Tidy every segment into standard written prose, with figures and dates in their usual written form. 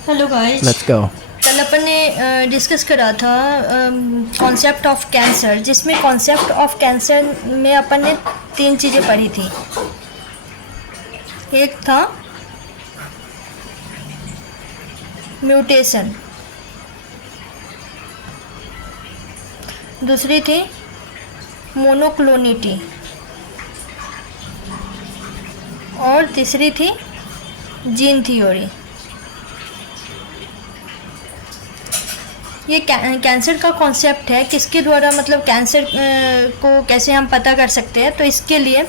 Hello guys, let's go. कल अपन ने discuss करा था कॉन्सेप्ट ऑफ कैंसर, जिसमें कॉन्सेप्ट ऑफ कैंसर में अपन ने तीन चीज़ें पढ़ी थी। एक था म्यूटेशन, दूसरी थी मोनोक्लोनिटी और तीसरी थी जीन थ्योरी। ये कैंसर का कॉन्सेप्ट है, किसके द्वारा मतलब कैंसर को कैसे हम पता कर सकते हैं। तो इसके लिए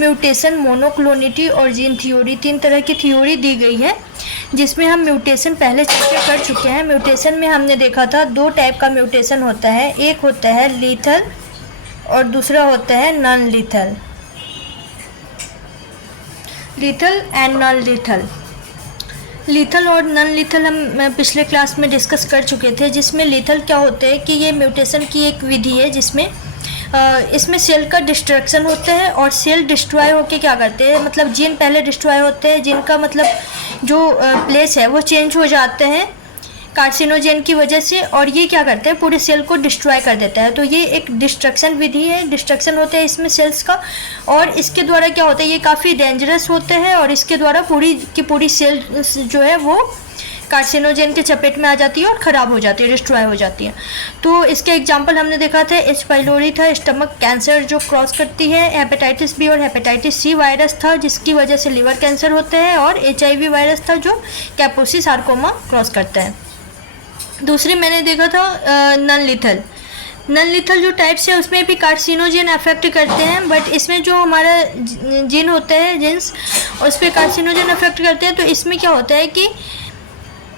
म्यूटेशन, मोनोक्लोनिटी और जीन थ्योरी, तीन तरह की थ्योरी दी गई है, जिसमें हम म्यूटेशन पहले चर्चा कर चुके हैं। म्यूटेशन में हमने देखा था दो टाइप का म्यूटेशन होता है, एक होता है लीथल और दूसरा होता है non lethal. Lethal and non lethal, lethal और नॉन लीथल हम पिछले क्लास में डिस्कस कर चुके थे। जिसमें लीथल क्या होते हैं कि ये म्यूटेशन की एक विधि है, जिसमें इसमें सेल का डिस्ट्रक्शन होता है और सेल डिस्ट्रॉय होके क्या करते हैं, मतलब जीन पहले डिस्ट्रॉय होते हैं, जिनका मतलब जो प्लेस है वो चेंज हो जाते हैं कार्सिनोजेन की वजह से, और ये क्या करते हैं पूरे सेल को डिस्ट्रॉय कर देता है। तो ये एक डिस्ट्रक्शन विधि है, डिस्ट्रक्शन होता है इसमें सेल्स का, और इसके द्वारा क्या होता है ये काफ़ी डेंजरस होते हैं, और इसके द्वारा पूरी की पूरी सेल जो है वो कार्सिनोजेन के चपेट में आ जाती है और ख़राब हो जाती है, डिस्ट्रॉय हो जाती है। तो इसके एग्जांपल हमने देखा था, एच पाइलोरी था, स्टमक कैंसर जो क्रॉस करती है, हेपेटाइटिस बी और हेपेटाइटिस सी वायरस था जिसकी वजह से लिवर कैंसर होते हैं, और HIV वायरस था जो कैपोसी सार्कोमा क्रॉस करता है। दूसरी मैंने देखा था नॉन लीथल। नॉन लीथल जो टाइप्स है उसमें भी कार्सिनोजेन अफेक्ट करते हैं, बट इसमें जो हमारा जीन होता है जीन्स, उस पर कार्सिनोजेन अफेक्ट करते हैं। तो इसमें क्या होता है कि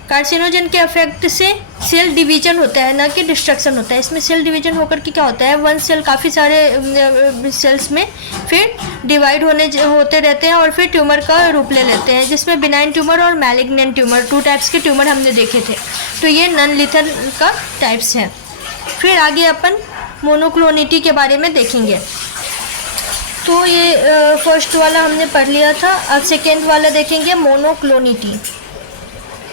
कार्सिनोजेन के अफेक्ट से सेल डिवीजन होता है, ना कि डिस्ट्रक्शन होता है। इसमें सेल डिवीजन होकर के क्या होता है, वन सेल काफ़ी सारे सेल्स में फिर डिवाइड होते रहते हैं और फिर ट्यूमर का रूप ले लेते हैं, जिसमें बिनाइन ट्यूमर और मैलिग्नेंट ट्यूमर, टू टाइप्स के ट्यूमर हमने देखे थे। तो ये नॉन लीथल का टाइप्स हैं। फिर आगे अपन मोनोक्लोनिटी के बारे में देखेंगे। तो ये फर्स्ट वाला हमने पढ़ लिया था। अब सेकेंड वाला देखेंगे मोनोक्लोनिटी।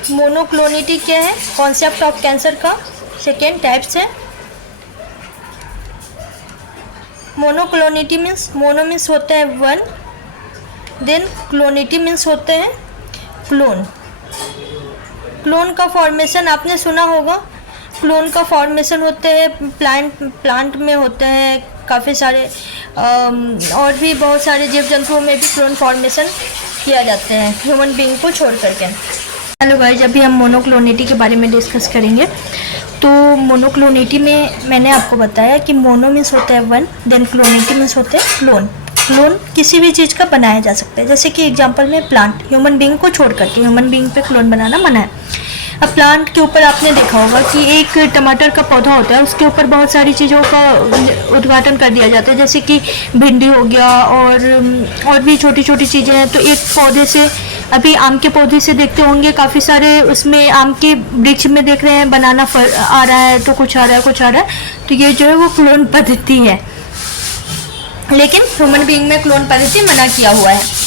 मोनोक्लोनिटी क्या है, कॉन्सेप्ट ऑफ कैंसर का सेकेंड टाइप्स है। मोनोक्लोनिटी मीन्स, मोनो मीन्स होता है वन, देन क्लोनिटी मीन्स होते हैं क्लोन। क्लोन का फॉर्मेशन आपने सुना होगा, क्लोन का फॉर्मेशन होते हैं प्लांट में होते हैं काफ़ी सारे, और भी बहुत सारे जीव जंतुओं में भी क्लोन फॉर्मेशन किया जाते हैं, ह्यूमन बीइंग को छोड़ करके। हेलो गाइस, अभी हम मोनोक्लोनिटी के बारे में डिस्कस करेंगे। तो मोनोक्लोनिटी में मैंने आपको बताया कि मोनो मीन्स होता है वन, देन क्लोनिटी मीन्स होते हैं क्लोन। क्लोन किसी भी चीज़ का बनाया जा सकता है, जैसे कि एग्जांपल में प्लांट, ह्यूमन बीइंग को छोड़ करके, ह्यूमन बीइंग पे क्लोन बनाना मना है। अब प्लांट के ऊपर आपने देखा होगा कि एक टमाटर का पौधा होता है, उसके ऊपर बहुत सारी चीज़ों का उद्घाटन कर दिया जाता है, जैसे कि भिंडी हो गया और भी छोटी छोटी चीज़ें हैं। तो एक पौधे से, अभी आम के पौधे से देखते होंगे काफ़ी सारे, उसमें आम के वृक्ष में देख रहे हैं बनाना आ रहा है, तो कुछ आ रहा है कुछ आ रहा है। तो ये जो है वो क्लोन पद्धति है, लेकिन ह्यूमन बीइंग में क्लोन पद्धति मना किया हुआ है।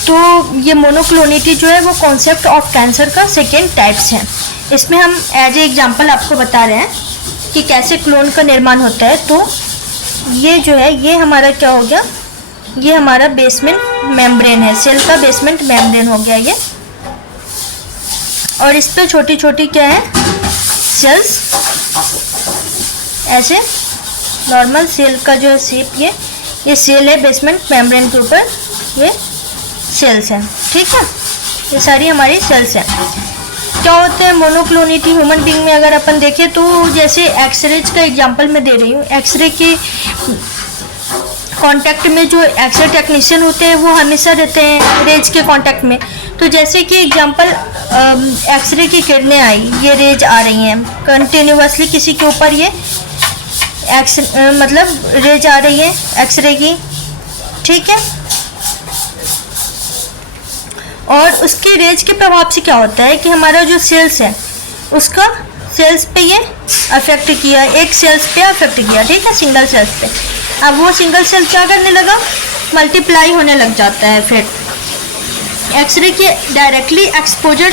तो ये मोनोक्लोनिटी जो है वो कॉन्सेप्ट ऑफ कैंसर का सेकेंड टाइप्स है। इसमें हम एज ए एग्जांपल आपको बता रहे हैं कि कैसे क्लोन का निर्माण होता है। तो ये जो है ये हमारा क्या हो गया, ये हमारा बेसमेंट मेम्ब्रेन है, सेल का बेसमेंट मेम्ब्रेन हो गया ये, और इस पर छोटी छोटी क्या है सेल्स, ऐसे नॉर्मल सेल का जो है शेप, ये सेल है बेसमेंट मेम्ब्रेन के ऊपर, ये सेल्स हैं, ठीक है। ये सारी हमारी सेल्स हैं। क्या होते हैं मोनोक्लोनिटी ह्यूमन बीइंग में अगर अपन देखें तो, जैसे एक्सरेज का एग्जांपल मैं दे रही हूँ। एक्सरे के कांटेक्ट में जो एक्सरे टेक्नीशियन होते हैं वो हमेशा रहते हैं रेज के कांटेक्ट में। तो जैसे कि एग्जांपल एक्सरे की किरणें आई, ये रेज आ रही हैं कंटिन्यूसली किसी के ऊपर, ये मतलब रेज आ रही है एक्सरे की, ठीक है। और उसके रेज के प्रभाव से क्या होता है कि हमारा जो सेल्स है उसका सेल्स पे ये अफेक्ट किया, एक सेल्स पे अफेक्ट किया, ठीक है, सिंगल सेल्स पे। अब वो सिंगल सेल क्या करने लगा, मल्टीप्लाई होने लग जाता है फिर, एक्सरे के डायरेक्टली एक्सपोजर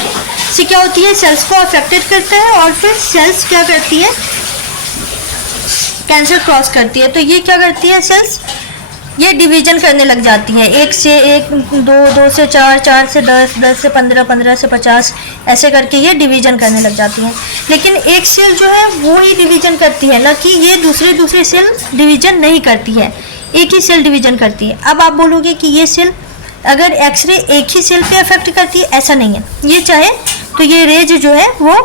से क्या होती है, सेल्स को अफेक्टेड करता है और फिर सेल्स क्या करती है, कैंसर क्रॉस करती है। तो ये क्या करती है, सेल्स ये डिवीजन करने लग जाती है, 1 से 1, 2, 2 से 4, 4 से 10, 10 से 15, 15 से 50, ऐसे करके ये डिवीजन करने लग जाती है। लेकिन एक सेल जो है वो ही डिवीजन करती है, ना कि ये दूसरे सेल डिवीजन नहीं करती है, एक ही सेल डिवीजन करती है। अब आप बोलोगे कि ये सेल अगर एक्सरे एक ही सेल पे अफेक्ट करती है, ऐसा नहीं है। ये चाहे तो ये रेज जो है वो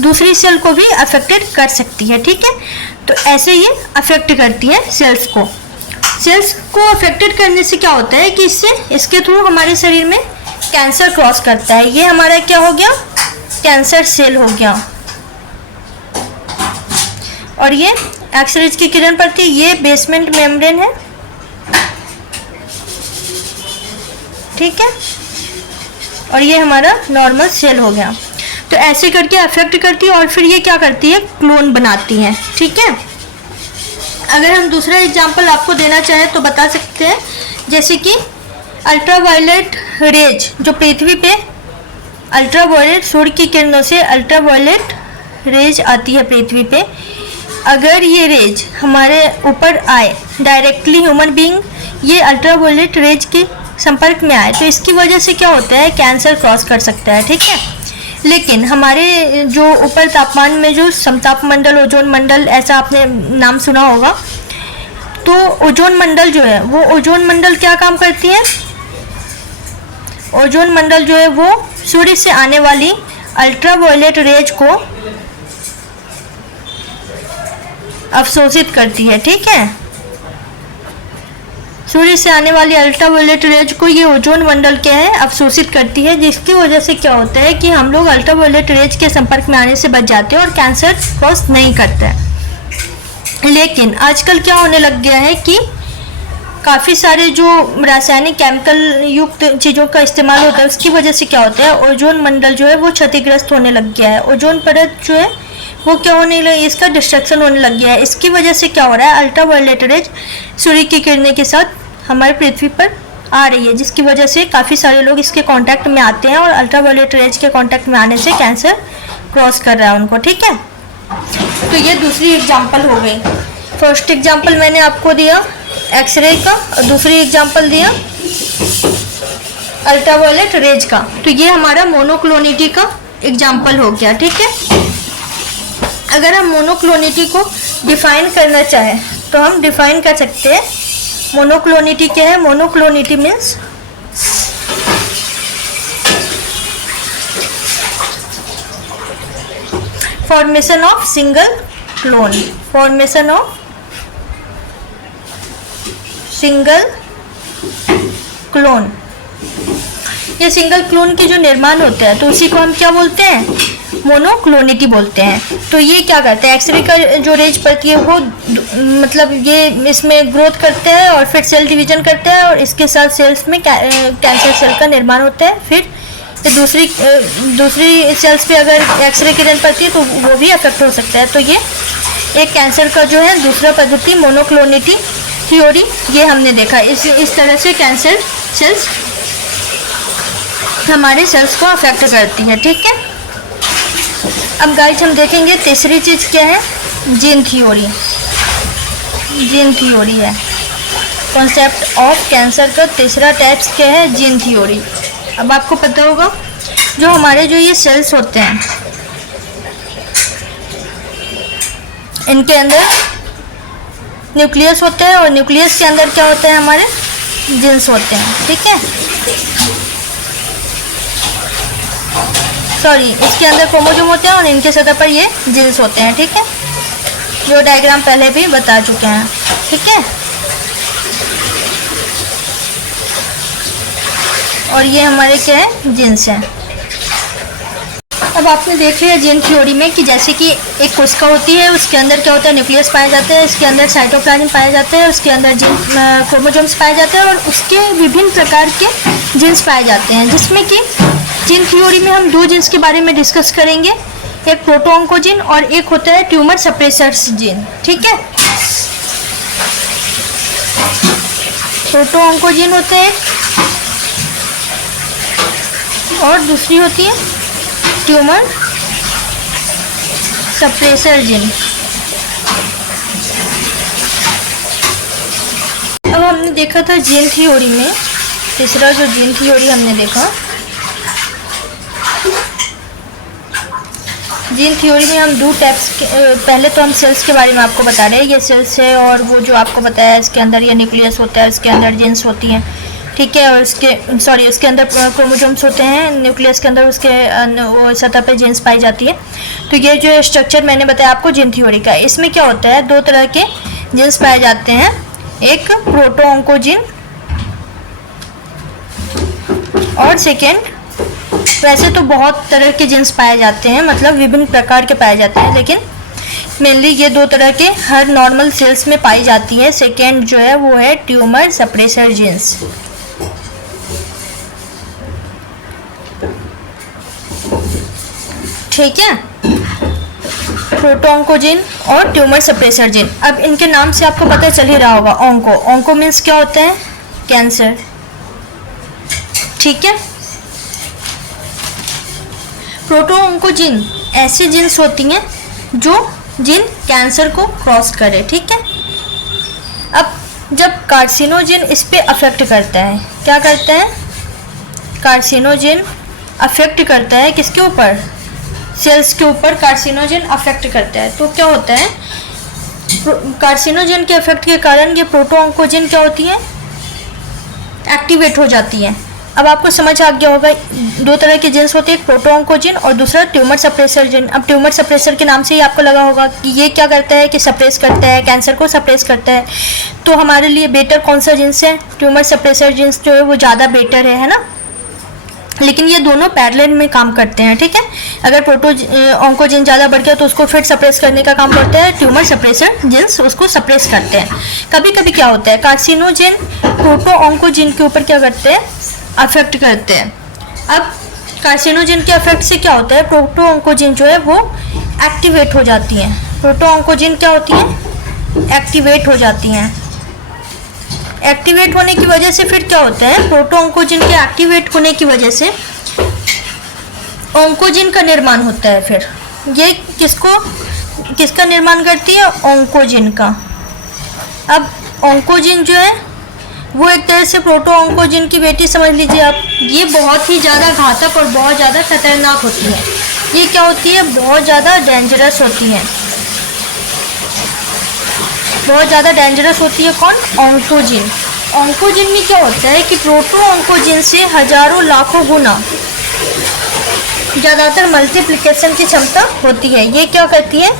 दूसरी सेल को भी अफेक्टेड कर सकती है, ठीक है। तो ऐसे ये अफेक्ट करती है सेल्स को। सेल्स को अफेक्टेड करने से क्या होता है कि इसके थ्रू हमारे शरीर में कैंसर क्रॉस करता है। ये हमारा क्या हो गया, कैंसर सेल हो गया। और ये एक्सरेज की किरण पड़ती है, ये बेसमेंट मेम्ब्रेन है, ठीक है। और ये हमारा नॉर्मल सेल हो गया। तो ऐसे करके अफेक्ट करती है और फिर ये क्या करती है, क्लोन बनाती है, ठीक है। अगर हम दूसरा एग्जांपल आपको देना चाहें तो बता सकते हैं, जैसे कि अल्ट्रावायलेट रेज जो पृथ्वी पे अल्ट्रावायलेट सूर्य की किरणों से अल्ट्रावायलेट रेज आती है पृथ्वी पे, अगर ये रेज हमारे ऊपर आए डायरेक्टली, ह्यूमन बीइंग ये अल्ट्रावायलेट रेज के संपर्क में आए, तो इसकी वजह से क्या होता है, कैंसर क्रॉस कर सकता है, ठीक है। लेकिन हमारे जो ऊपर तापमान में जो समताप मंडल, ओजोन मंडल, ऐसा आपने नाम सुना होगा, तो ओजोन मंडल जो है वो ओजोन मंडल क्या काम करती है, ओजोन मंडल जो है वो सूर्य से आने वाली अल्ट्रावायलेट रेज को अवशोषित करती है, ठीक है। सूर्य से आने वाली अल्ट्रावायलेट रेज को ये ओजोन मंडल क्या है, अवशोषित करती है, जिसकी वजह से क्या होता है कि हम लोग अल्ट्रावायलेट रेज के संपर्क में आने से बच जाते हैं और कैंसर क्रॉस नहीं करते हैं। लेकिन आजकल क्या होने लग गया है कि काफ़ी सारे जो रासायनिक केमिकल युक्त चीज़ों का इस्तेमाल होता है, उसकी वजह से क्या होता है, ओजोन मंडल जो है वो क्षतिग्रस्त होने लग गया है। ओजोन परत जो है वो क्या होने लगी, इसका डिस्ट्रक्शन होने लग गया है। इसकी वजह से क्या हो रहा है, अल्ट्रावायलेट रेज सूर्य की किरणें के साथ हमारी पृथ्वी पर आ रही है, जिसकी वजह से काफ़ी सारे लोग इसके कांटेक्ट में आते हैं और अल्ट्रावायलेट रेज के कांटेक्ट में आने से कैंसर क्रॉस कर रहा है उनको, ठीक है। तो ये दूसरी एग्जांपल हो गई। फर्स्ट एग्जांपल मैंने आपको दिया एक्सरे का और दूसरी एग्जांपल दिया अल्ट्रावायलेट रेज का। तो ये हमारा मोनोक्लोनिटी का एग्जांपल हो गया, ठीक है। अगर हम मोनोक्लोनिटी को डिफाइन करना चाहें तो हम डिफाइन कर सकते हैं। मोनोक्लोनिटी क्या है, monoclonality means formation of single clone, formation of single clone. ये सिंगल क्लोन के जो निर्माण होते हैं तो उसी को हम क्या बोलते हैं, मोनोक्लोनिटी बोलते हैं। तो ये क्या करते हैं, एक्सरे का जो रेज पड़ती है वो मतलब ये इसमें ग्रोथ करते हैं और फिर सेल डिवीजन करते हैं और इसके साथ सेल्स में कैंसर सेल का निर्माण होता है। फिर दूसरी सेल्स पे अगर एक्सरे किरण पड़ती है तो वो भी अफेक्ट हो सकता है। तो ये एक कैंसर का जो है दूसरा पद्धति मोनोक्लोनिटी थ्योरी, ये हमने देखा। इस तरह से कैंसर सेल्स हमारे सेल्स को अफेक्ट करती है, ठीक है। अब गाइस हम देखेंगे तीसरी चीज़ क्या है, जीन थ्योरी। जीन थ्योरी है कॉन्सेप्ट ऑफ कैंसर का तीसरा टाइप्स क्या है, जीन थ्योरी। अब आपको पता होगा जो हमारे जो ये सेल्स होते हैं इनके अंदर न्यूक्लियस होते हैं और न्यूक्लियस के अंदर क्या होते हैं, हमारे जीन्स होते हैं, ठीक है। सॉरी, इसके अंदर क्रोमोसोम होते हैं और इनके सतह पर ये जीन्स होते हैं, ठीक है। जो डायग्राम पहले भी बता चुके हैं, ठीक है। और ये हमारे क्या है, जीन्स हैं। अब आपने देख लिया जीन थ्योरी में कि जैसे कि एक कोशिका होती है, उसके अंदर क्या होता है, न्यूक्लियस पाए जाते हैं, इसके अंदर साइटोप्लाज्म पाए जाते हैं, उसके अंदर जीन क्रोमोसोम्स पाए जाते हैं और उसके विभिन्न प्रकार के जीन्स पाए जाते हैं। जिसमें कि जीन थ्योरी में हम दो जीन्स के बारे में डिस्कस करेंगे, एक प्रोटोऑन्कोजीन और एक होता है ट्यूमर सप्रेसर्स जीन, ठीक है। प्रोटोऑन्कोजीन होते हैं और दूसरी होती है ट्यूमर सप्रेसर जीन। अब हमने देखा था जीन थ्योरी में, तीसरा जो जीन थ्योरी हमने देखा, जीन थ्योरी में हम दो टाइप्स के, पहले तो हम सेल्स के बारे में आपको बता रहे हैं, ये सेल्स है और वो जो आपको बताया इसके अंदर ये न्यूक्लियस होता है, इसके अंदर जीन्स होती हैं, ठीक है, और उसके अंदर क्रोमोसोम्स होते हैं, न्यूक्लियस के अंदर उसके वो सतह पे जीन्स पाई जाती है। तो ये जो स्ट्रक्चर मैंने बताया आपको जीन थ्योरी का, इसमें क्या होता है, दो तरह के जीन्स पाए जाते हैं, एक प्रोटो ऑन्कोजीन और सेकेंड, वैसे तो बहुत तरह के जीन्स पाए जाते हैं, मतलब विभिन्न प्रकार के पाए जाते हैं, लेकिन मेनली ये दो तरह के हर नॉर्मल सेल्स में पाई जाती है। सेकेंड जो है वो है ट्यूमर सप्रेसर जीन्स। ठीक है, प्रोटो ऑन्कोजीन और ट्यूमर सप्रेसर जीन। अब इनके नाम से आपको पता चल ही रहा होगा, ऑन्को मीन्स क्या होता है, कैंसर, ठीक है। प्रोटो ऑन्कोजीन ऐसी जीन्स होती हैं जो जीन कैंसर को क्रॉस करे, ठीक है। अब जब कार्सिनोजेन इस पे अफेक्ट करता है, क्या करता है, कार्सिनोजेन अफेक्ट करता है किसके ऊपर, सेल्स के ऊपर कार्सिनोजेन अफेक्ट करता है, तो क्या होता है, कार्सिनोजेन के अफेक्ट के कारण ये प्रोटो ऑन्कोजीन क्या होती है, एक्टिवेट हो जाती है। अब आपको समझ आ गया होगा, दो तरह के जीन्स होते हैं, एक प्रोटो ऑन्कोजीन और दूसरा ट्यूमर सप्रेसर जीन। अब ट्यूमर सप्रेसर के नाम से ही आपको लगा होगा कि ये क्या करता है, कि सप्रेस करता है, कैंसर को सप्रेस करता है। तो हमारे लिए बेटर कौन सा जीन्स है, ट्यूमर सप्रेसर जीन्स जो है वो ज़्यादा बेटर है ना, लेकिन ये दोनों पैरेलल में काम करते हैं, ठीक है। अगर प्रोटो ऑन्कोजीन ज़्यादा बढ़ गया तो उसको फिर सप्रेस करने का काम करता है ट्यूमर सप्रेसर जीन्स, उसको सप्रेस करते हैं। कभी कभी क्या होता है, कार्सिनोजेन प्रोटो ऑन्कोजीन के ऊपर क्या करते हैं, अफेक्ट करते हैं। अब कार्सिनोजेन के अफेक्ट से क्या होता है, प्रोटो ऑन्कोजीन जो है वो एक्टिवेट हो जाती हैं। प्रोटो ऑन्कोजीन क्या होती हैं, एक्टिवेट हो जाती हैं। एक्टिवेट होने की वजह से फिर क्या होता है, प्रोटो ऑन्कोजीन के एक्टिवेट होने की वजह से ऑन्कोजीन का निर्माण होता है। फिर ये किसका निर्माण करती है, ऑन्कोजीन का। अब ऑन्कोजीन जो है वो एक तरह से प्रोटो ऑन्कोजीन की बेटी समझ लीजिए आप। ये बहुत ही ज़्यादा घातक और बहुत ज़्यादा खतरनाक होती है। ये क्या होती है, बहुत ज़्यादा डेंजरस होती है, बहुत ज़्यादा डेंजरस होती है। कौन, ऑन्कोजीन। ऑन्कोजीन में क्या होता है कि प्रोटो ऑन्कोजीन से हजारों लाखों गुना ज़्यादातर मल्टीप्लिकेशन की क्षमता होती है। ये क्या करती है,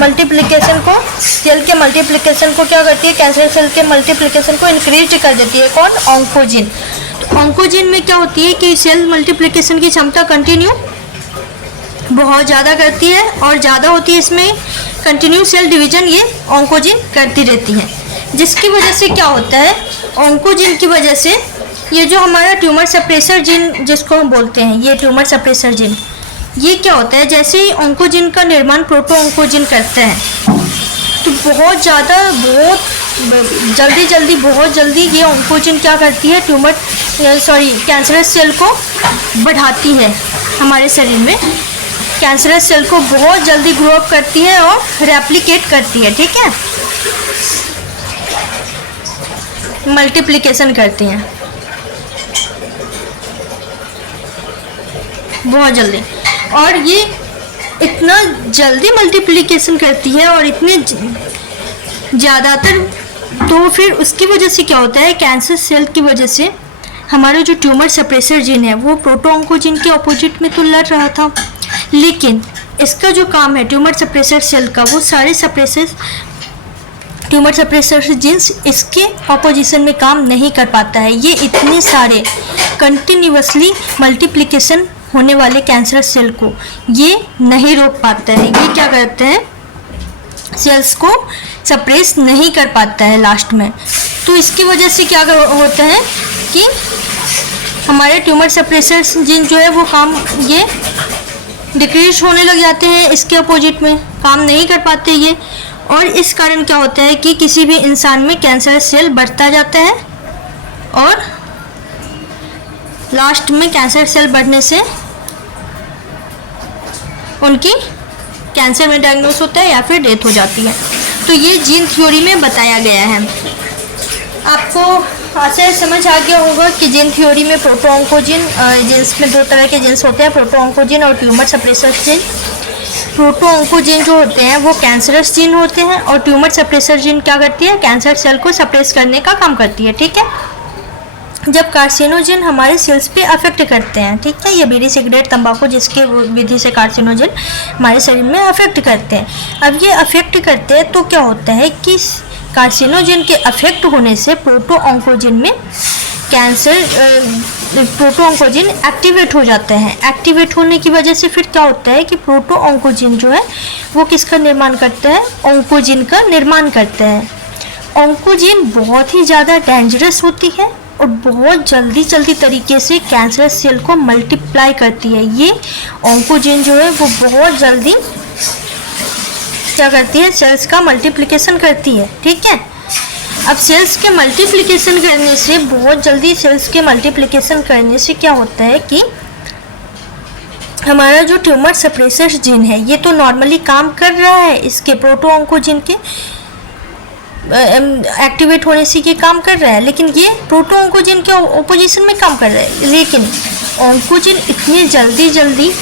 मल्टीप्लिकेशन को, सेल के मल्टीप्लिकेशन को क्या करती है, कैंसर सेल के मल्टीप्लिकेशन को इंक्रीज कर देती है। कौन, ऑन्कोजीन। तो ऑन्कोजीन में क्या होती है कि सेल मल्टीप्लिकेशन की क्षमता कंटिन्यू बहुत ज़्यादा करती है और ज़्यादा होती है, इसमें कंटिन्यू सेल डिवीजन ये ऑन्कोजीन करती रहती है। जिसकी वजह से क्या होता है, ऑन्कोजीन की वजह से ये जो हमारा ट्यूमर सप्रेसर जीन जिसको हम बोलते हैं, ये ट्यूमर सप्रेसर जीन, ये क्या होता है, जैसे ही ऑन्कोजीन का निर्माण प्रोटो ऑन्कोजीन करता है तो बहुत ज़्यादा, बहुत जल्दी ये ऑन्कोजीन क्या करती है, कैंसरस सेल को बढ़ाती है। हमारे शरीर में कैंसरस सेल को बहुत जल्दी ग्रो अप करती है और रेप्लिकेट करती है, ठीक है, मल्टीप्लिकेशन करती हैं बहुत जल्दी। और ये इतना जल्दी मल्टीप्लिकेशन करती है और इतने ज़्यादातर, तो फिर उसकी वजह से क्या होता है, कैंसर सेल की वजह से हमारा जो ट्यूमर सप्रेसर जीन है वो प्रोटो ऑन्कोजीन के अपोजिट में तो लड़ रहा था, लेकिन इसका जो काम है ट्यूमर सप्रेसर सेल का, वो सारे ट्यूमर सप्रेसर जीन्स इसके ऑपोजिशन में काम नहीं कर पाता है। ये इतने सारे कंटिन्यूअसली मल्टीप्लिकेशन होने वाले कैंसर सेल को ये नहीं रोक पाता है। ये क्या करते हैं, सेल्स को सप्रेस नहीं कर पाता है लास्ट में। तो इसकी वजह से क्या होता है कि हमारे ट्यूमर सप्रेसर जीन जो है वो काम ये डिक्रीज होने लग जाते हैं, इसके अपोजिट में काम नहीं कर पाते ये। और इस कारण क्या होता है कि किसी भी इंसान में कैंसर सेल बढ़ता जाता है और लास्ट में कैंसर सेल बढ़ने से उनकी कैंसर में डायग्नोस होता है या फिर डेथ हो जाती है। तो ये जीन थ्योरी में बताया गया है। आपको आशा समझ आ गया होगा कि जीन थ्योरी में प्रोटो ऑन्कोजीन, जीन्स में 2 तरह के जीन्स होते हैं, प्रोटो ऑन्कोजीन और tumour suppressor gene. Proto oncogene जो होते हैं वो कैंसरस जीन होते हैं और ट्यूमर सप्रेसर जीन क्या करती है, कैंसर सेल को सप्रेस करने का काम करती है। ठीक है, जब कार्सिनोजन हमारे सेल्स पे अफेक्ट करते हैं, ठीक है, ये बीड़ी सिगरेट तंबाकू जिसके विधि से कार्सिनोजन हमारे शरीर में अफेक्ट करते हैं। अब ये अफेक्ट करते हैं तो क्या होता है कि कार्सिनोजन के अफेक्ट होने से प्रोटो ऑन्कोजीन में प्रोटो ऑन्कोजीन एक्टिवेट हो जाते हैं। एक्टिवेट होने की वजह से फिर क्या होता है कि प्रोटो ऑन्कोजीन जो है वो किसका निर्माण करते हैं, ऑन्कोजीन का निर्माण करते हैं। ऑन्कोजीन बहुत ही ज़्यादा डेंजरस होती है और बहुत जल्दी तरीके से कैंसर सेल को मल्टीप्लाई करती है। ये ऑन्कोजीन जो है वो बहुत जल्दी क्या करती है, सेल्स का मल्टीप्लिकेशन करती है। ठीक है, अब सेल्स के मल्टीप्लिकेशन करने से, बहुत जल्दी सेल्स के मल्टीप्लिकेशन करने से क्या होता है कि हमारा जो ट्यूमर सप्रेसर जीन है ये तो नॉर्मली काम कर रहा है, इसके प्रोटो ऑन्कोजीन के एक्टिवेट होने से ये काम कर रहा है, लेकिन ये प्रोटो ऑन्कोजीन के ओपोजिशन में काम कर रहा है। लेकिन ऑन्कोजीन इतनी जल्दी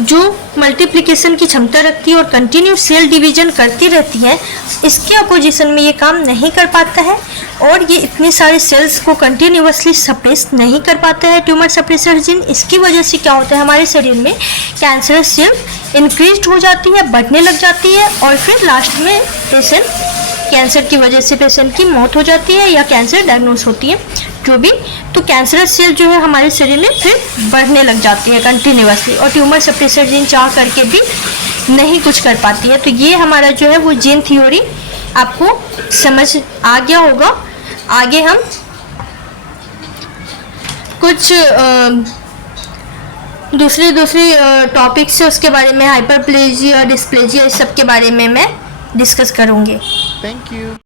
जो मल्टीप्लिकेशन की क्षमता रखती है और कंटिन्यू सेल डिवीजन करती रहती है, इसके अपोजिशन में ये काम नहीं कर पाता है और ये इतने सारे सेल्स को कंटिन्यूअसली सप्रेस नहीं कर पाता है ट्यूमर सप्रेसर जीन। इसकी वजह से क्या होता है, हमारे शरीर में कैंसर सेल इंक्रीज हो जाती है, बढ़ने लग जाती है और फिर लास्ट में पेशेंट कैंसर की वजह से पेशेंट की मौत हो जाती है या कैंसर डायग्नोस होती है जो भी। तो कैंसरस सेल जो है हमारे शरीर में फिर बढ़ने लग जाती है कंटिन्यूअसली और ट्यूमर सप्रेसर जीन चाह करके भी नहीं कुछ कर पाती है। तो ये हमारा जो है वो जीन थ्योरी आपको समझ आ गया होगा। आगे हम कुछ दूसरे टॉपिक्स से उसके बारे में, हाइपरप्लेजिया, डिस्प्लेजिया, इस सब के बारे में मैं डिस्कस करूँगी। Thank you.